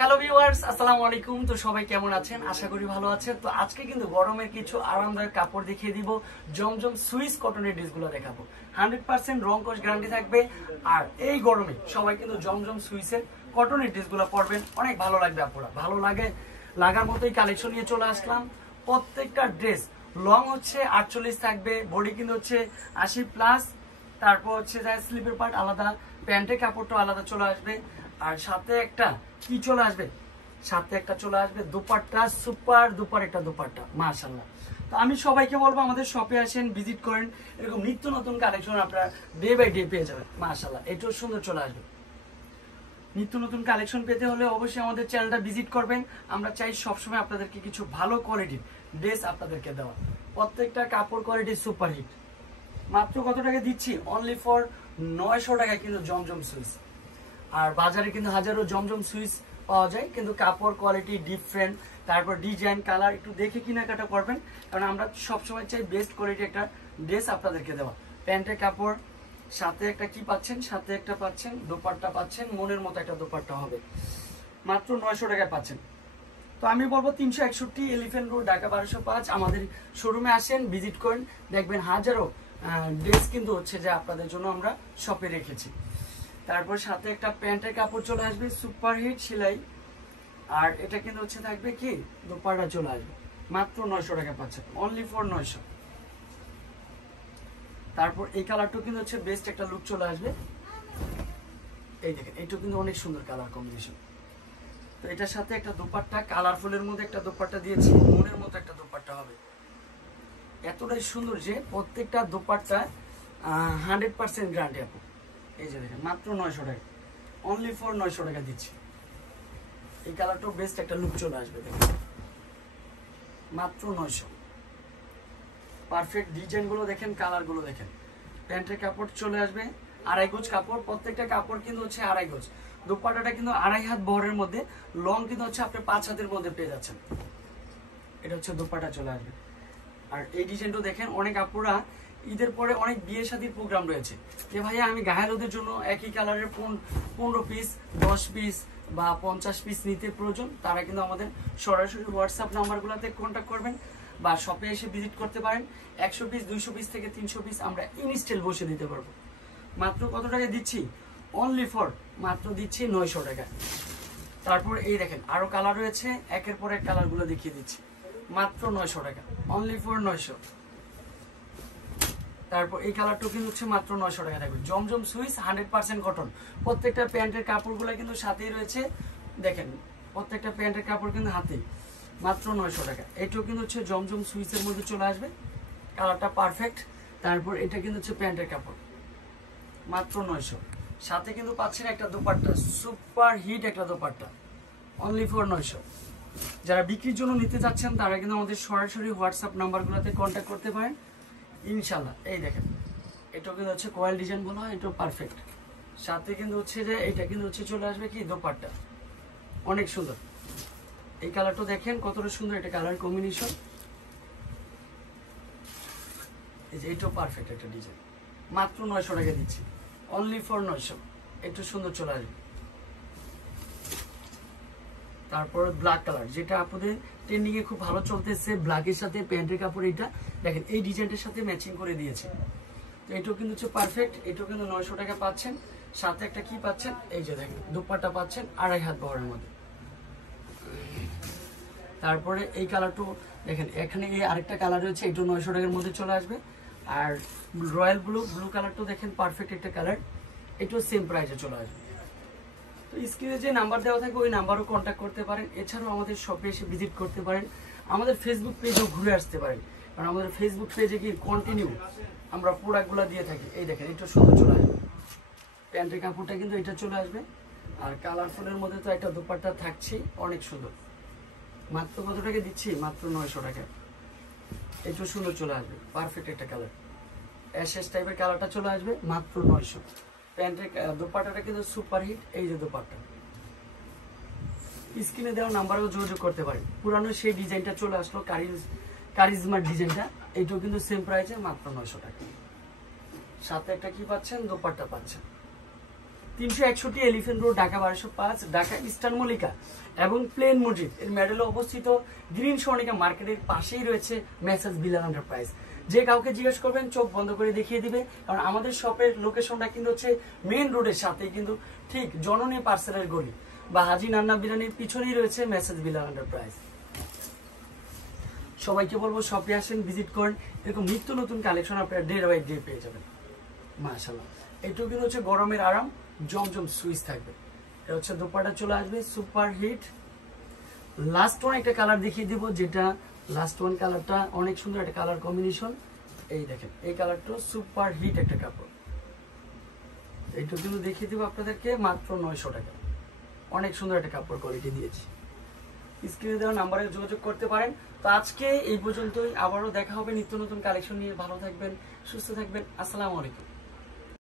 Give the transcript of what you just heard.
Hello viewers, আসসালামু আলাইকুম। তো সবাই কেমন আছেন? আশা করি ভালো আছেন। তো আজকে কিন্তু গরমের কিছু আরামদায়ক কাপড় দেখিয়ে দিব। জমজম সুইস কটনের ড্রেসগুলো দেখাবো। 100% রং কস গ্যারান্টি থাকবে। আর এই গরমে সবাই কিন্তু জমজম সুইসের কটনের ড্রেসগুলো পরবেন, অনেক ভালো লাগবে। আপনারা ভালো লাগার মতোই কালেকশন নিয়ে চলে আসলাম। প্রত্যেকটা ড্রেস লং হচ্ছে 48 থাকবে, বডি কিন্তু হচ্ছে 80+। তারপর হচ্ছে স্লিপের পার্ট আলাদা, প্যান্টের কাপড়টা আলাদা চলে আসবে। আর সাথে একটা কি চলে আসবে, সাথে একটা চলে আসবে দুপাট্টা, সুপার দুপার একটা দুপাট্টা, মাশাআল্লাহ। তো আমি সবাইকে বলবো আমাদের শপে আসেন, ভিজিট করেন। এরকম নিত্য নতুন কালেকশন আপনারা ডে বাই ডে পেয়ে যাবেন, মাশাআল্লাহ। এটাও সুন্দর চলে আসবে। নিত্য নতুন কালেকশন পেতে হলে অবশ্যই আমাদের চ্যানেলটা ভিজিট করবেন। আমরা চাই সবসময় আপনাদেরকে কিছু ভালো কোয়ালিটির ড্রেস আপনাদেরকে দেওয়া। প্রত্যেকটা কাপড় কোয়ালিটি সুপার হিট। মাত্র কত টাকা দিচ্ছি? অনলি ফর 900 টাকায় কিন্তু জমজম সুইচ। আর বাজারে কিন্তু হাজারো জমজম সুইচ পাওয়া যায়, কিন্তু কাপড় কোয়ালিটি ডিফারেন্ট, তারপর ডিজাইন কালার একটু দেখে কেনাকাটা করবেন, কারণ আমরা সবসময় চাই বেস্ট কোয়ালিটি একটা ড্রেস আপনাদেরকে দেওয়া। প্যান্টের কাপড় সাথে একটা কি পাচ্ছেন, সাথে একটা পাচ্ছেন দোপাট্টা পাচ্ছেন, মনের মতো একটা দোপাট্টা হবে। মাত্র 900 টাকায় পাচ্ছেন। তো আমি বলবো 361 এলিফ্যান্ট রোড, ঢাকা 1205 আমাদের শোরুমে আসেন, ভিজিট করেন, দেখবেন হাজারো ড্রেস কিন্তু হচ্ছে যে আপনাদের জন্য আমরা শপে রেখেছি। তারপর সাথে একটা প্যান্টের কাপড় চলে আসবে সুপার হিট সেলাই। আর এটা কিন্তু হচ্ছে থাকবে কি দোপাট্টা চলে আসবে। মাত্র 900 টাকা পাচ্ছেন, অনলি ফর 900। তারপর এই কালারটা কিন্তু হচ্ছে বেস্ট একটা লুক চলে আসবে। এই দেখেন, এটা কিন্তু অনেক সুন্দর কালার কম্বিনেশন। তো এটার সাথে একটা দোপাট্টা, কালারফুলের মধ্যে একটা দোপাট্টা দিয়েছি, মনের মতো একটা দোপাট্টা হবে। এতটাই সুন্দর যে প্রত্যেকটা দোপাট্টা 100% গ্যারান্টি আপু। এই যে দেখেন, মাত্র 900 টাকা, অনলি ফর 900 টাকা দিচ্ছি। এই কালারটাও বেস্ট একটা লুক চলে আসবে, দেখেন মাত্র 900। পারফেক্ট ডিজাইনগুলো দেখেন, কালারগুলো দেখেন। প্যান্টের কাপড় চলে আসবে 2.5 গজ কাপড়, প্রত্যেকটা কাপড় কিন্তু হচ্ছে 2.5 গজ। দোপাট্টাটা কিন্তু 2.5 হাত বহরের মধ্যে, লং কিন্তু হচ্ছে আপনি 5 হাতের মধ্যে পেয়ে যাচ্ছেন। এটা হচ্ছে দোপাট্টা চলে আসবে। আর এই ডিজাইনটা দেখেন, অনেক আপুরা ঈদের পরে অনেক বিয়ে শাদীর প্রোগ্রাম রয়েছে যে ভাইয়া আমি গায়ের জন্য একই কালারের 15 পিস 10 পিস বা 50 পিস নিতে প্রয়োজন, তারা কিন্তু আমাদের সরাসরি হোয়াটসঅ্যাপ নাম্বারগুলোতে কন্ট্যাক্ট করবেন বা শপে এসে ভিজিট করতে পারেন। 100 পিস 200 পিস থেকে 300 পিস আমরা ইনস্টল বসে দিতে পারবো। মাত্র কত টাকা দিচ্ছি? অনলি ফর মাত্র দিচ্ছি 900 টাকা। তারপর এই দেখেন আরো কালার রয়েছে, একের পর এক কালারগুলো দেখিয়ে দিচ্ছি। মাত্র 900 টাকা, অনলি ফর 900। তারপর এই কালারটা কিন্তু হচ্ছে মাত্র 900 টাকা থাকবে। জমজম সুইস 100% কটন। প্রত্যেকটা প্যান্টের কাপড়গুলো কিন্তু সাথেই রয়েছে, দেখেন প্রত্যেকটা প্যান্টের কাপড় কিন্তু হাতেই। মাত্র 900 টাকা। এটাও কিন্তু হচ্ছে জমজম সুইসের মধ্যে চলে আসবে, কালারটা পারফেক্ট। তারপর এটা কিন্তু হচ্ছে প্যান্টের কাপড়, মাত্র 900। সাথে কিন্তু পাচ্ছেন একটা দোপাট্টা, সুপার হিট একটা দোপাট্টা, অনলি ফর 900। যারা বিক্রির জন্য নিতে চাচ্ছেন তারা কিন্তু আমাদের সরাসরি হোয়াটসঅ্যাপ নাম্বারগুলোতে কন্ট্যাক্ট করতে পারেন ইনশাল্লাহ। এই দেখেন, এটাও কিন্তু হচ্ছে কয়েল ডিজাইন বলা হয়, এটাও পারফেক্ট। সাথে কিন্তু হচ্ছে যে এটা কিন্তু হচ্ছে চলে আসবে কি দোপাট্টা, অনেক সুন্দর। এই কালারটা দেখেন কতটা সুন্দর, এটা কালার কম্বিনেশন। এই যে এটাও পারফেক্ট একটা ডিজাইন, মাত্র 900 টাকা দিচ্ছি, অনলি ফর 900। একটু সুন্দর চলে আসবে। তারপর ব্ল্যাক কালার, যেটা আপনাদের ট্রেন্ডিং এ খুব ভালো চলতেছে, ব্ল্যাকের সাথে প্যান্টের কাপড়। এটা দেখেন এই ডিজাইনটার সাথে ম্যাচিং করে দিয়েছে। তো এটাও কিন্তু হচ্ছে পারফেক্ট, এটাও কিন্তু 900 টাকা পাচ্ছেন। সাথে একটা কি পাচ্ছেন, এই যে দেখেন দুপাট্টা পাচ্ছেন 2.5 হাত বহরের মধ্যে। তারপরে এই কালারটা দেখেন, এখানে এই আরেকটা কালার রয়েছে, এটাও 900 টাকার মধ্যে চলে আসবে। আর রয়্যাল ব্লু কালারটাও দেখেন পারফেক্ট একটা কালার, এটাও সেম প্রাইসে চলে আসবে। তো স্ক্রিনে যে নাম্বার দেওয়া থাকে ওই নাম্বারও কন্ট্যাক্ট করতে পারেন। এছাড়াও আমাদের শপে এসে ভিজিট করতে পারেন, আমাদের ফেসবুক পেজেও ঘুরে আসতে পারেন, কারণ আমাদের ফেসবুক পেজে কি কন্টিনিউ আমরা প্রোডাক্টগুলো দিয়ে থাকি। এই দেখেন, এটা সুন্দর চলে আসবে, প্যান্টের কাপড়টা কিন্তু এটা চলে আসবে। আর কালারফুলের মধ্যে তো একটা দোপাট্টা থাকছে, অনেক সুন্দর। মাত্র কত টাকা দিচ্ছি? মাত্র 900 টাকা। এটা সুন্দর চলে আসবে, পারফেক্ট একটা কালার, অ্যাশেস টাইপের কালারটা চলে আসবে, মাত্র 900। প্যান্টের দোপাট্টাটা কিন্তু সুপার হিট। এই যে দোপাট্টা, স্ক্রিনে দেওয়া নাম্বারেও যোগাযোগ করতে পারি। পুরানো সেই ডিজাইনটা চলে আসলো, কারিজমার ডিজাইনটা, এইটাও কিন্তু সেম প্রাইসে, মাত্র 900 টাকা। সাথে একটা কি পাচ্ছেন, দোপাট্টা পাচ্ছেন। 361 elephant road, Dhaka 1205, Dhaka eastern Mallika এবং প্লেন মসজিদ এর মেডেলে অবস্থিত। গ্রিন স্বর্ণিকা মার্কেটের পাশেই রয়েছে মেসার্স বিলাল এন্টারপ্রাইজ। যে কাউকে জিজ্ঞেস করবেন চোখ বন্ধ করে দেখিয়ে দিবে, কারণ আমাদের শপের লোকেশনটা কিন্তু হচ্ছে মেইন রোডের সাথে, কিন্তু ঠিক জননী পার্সেলের গলি বা হাজি নান্না বিরিয়ানির পিছনেই রয়েছে মেসার্স বিলাল এন্টারপ্রাইজ। সবাইকে বলবো শপে আসেন, ভিজিট করেন, এরকম নিত্য নতুন কালেকশন আপনারা ডে বাই ডে পেয়ে যাবেন। মাশাআল্লাহ, এটুকু কিন্তু হচ্ছে গরমের আরাম, জমজম সুইচ থাকবে। এটা হচ্ছে দোপাটা চলে আসবে সুপার হিট। লাস্ট ওয়ান একটা কালার দেখিয়ে দিব, যেটা লাস্ট ওয়ান কালারটা অনেক সুন্দর একটা কালার কম্বিনেশন। এই দেখেন, এই কালারটা সুপার হিট একটা কাপড়। এইটুকু কিন্তু দেখিয়ে দিব আপনাদেরকে মাত্র 900 টাকা। অনেক সুন্দর একটা কাপড় কোয়ালিটি দিয়েছি। স্ক্রিনে দেওয়া নাম্বারে যোগাযোগ করতে পারেন। তো আজকে এই পর্যন্তই, আবারও দেখা হবে নিত্য নতুন কালেকশন নিয়ে। ভালো থাকবেন, সুস্থ থাকবেন, আসসালামু আলাইকুম।